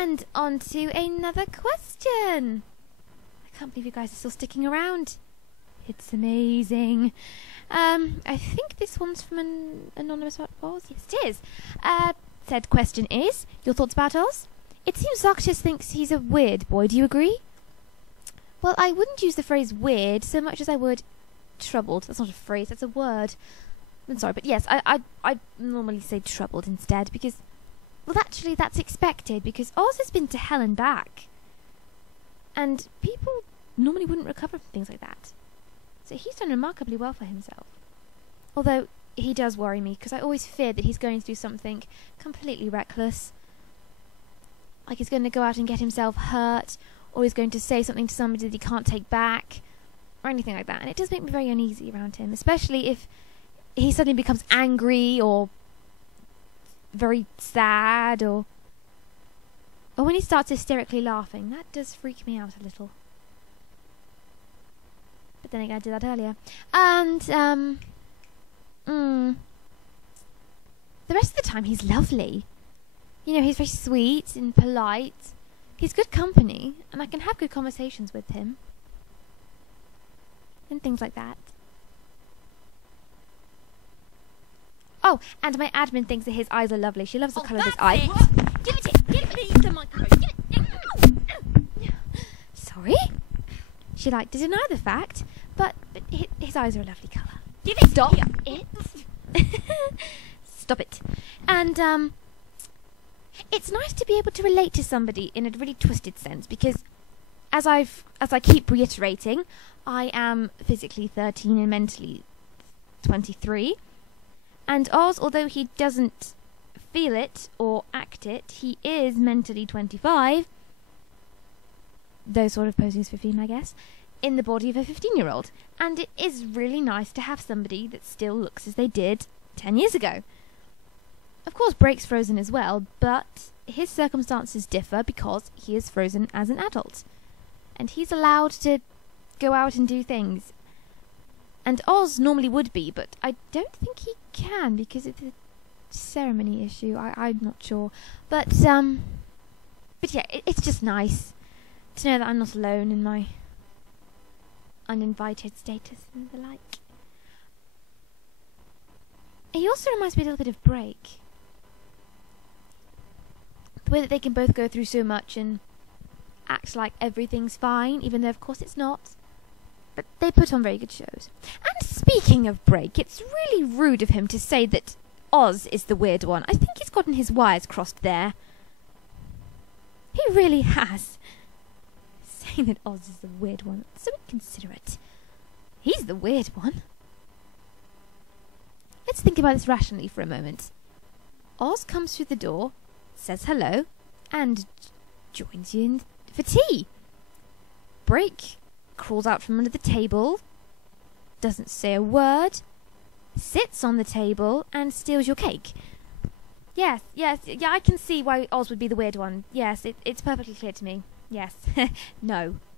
And on to another question. I can't believe you guys are still sticking around. It's amazing. I think this one's from an anonymous Oz. Yes, it is. Said question is, your thoughts about Oz? It seems Zarkshis thinks he's a weird boy. Do you agree? Well, I wouldn't use the phrase weird so much as I would troubled. That's not a phrase, that's a word. I'm sorry, but yes, I normally say troubled instead because, well, actually that's expected because Oz has been to hell and back. And people normally wouldn't recover from things like that. So he's done remarkably well for himself. Although he does worry me because I always fear that he's going to do something completely reckless. Like he's going to go out and get himself hurt, or he's going to say something to somebody that he can't take back, or anything like that. And it does make me very uneasy around him, especially if he suddenly becomes angry or very sad, or when he starts hysterically laughing. That does freak me out a little. But then again, I did that earlier. And the rest of the time he's lovely. You know, he's very sweet and polite. He's good company, and I can have good conversations with him. And things like that. Oh, and my admin thinks that his eyes are lovely. She loves the colour of his eyes. Give it in! Give me the microphone! Sorry? She liked to deny the fact, but his eyes are a lovely colour. Give it! Stop it! Stop it. And, it's nice to be able to relate to somebody in a really twisted sense, because as I keep reiterating, I am physically 13 and mentally 23. And Oz, although he doesn't feel it or act it, he is mentally 25. Though sort of posing as 15, I guess, in the body of a 15-year-old. And it is really nice to have somebody that still looks as they did 10 years ago. Of course, Brake's frozen as well, but his circumstances differ because he is frozen as an adult. And he's allowed to go out and do things. And Oz normally would be, but I don't think he can because of the ceremony issue. I'm not sure. But yeah, it's just nice to know that I'm not alone in my uninvited status and the like. He also reminds me a little bit of Brake. The way that they can both go through so much and act like everything's fine, even though of course it's not. But they put on very good shows. And speaking of Brake, it's really rude of him to say that Oz is the weird one. I think he's gotten his wires crossed there. He really has. Saying that Oz is the weird one. So inconsiderate. He's the weird one. Let's think about this rationally for a moment. Oz comes through the door, says hello, and joins you in for tea. Brake crawls out from under the table, doesn't say a word, sits on the table, and steals your cake. Yes, I can see why Oz would be the weird one. Yes, it's perfectly clear to me. Yes. No.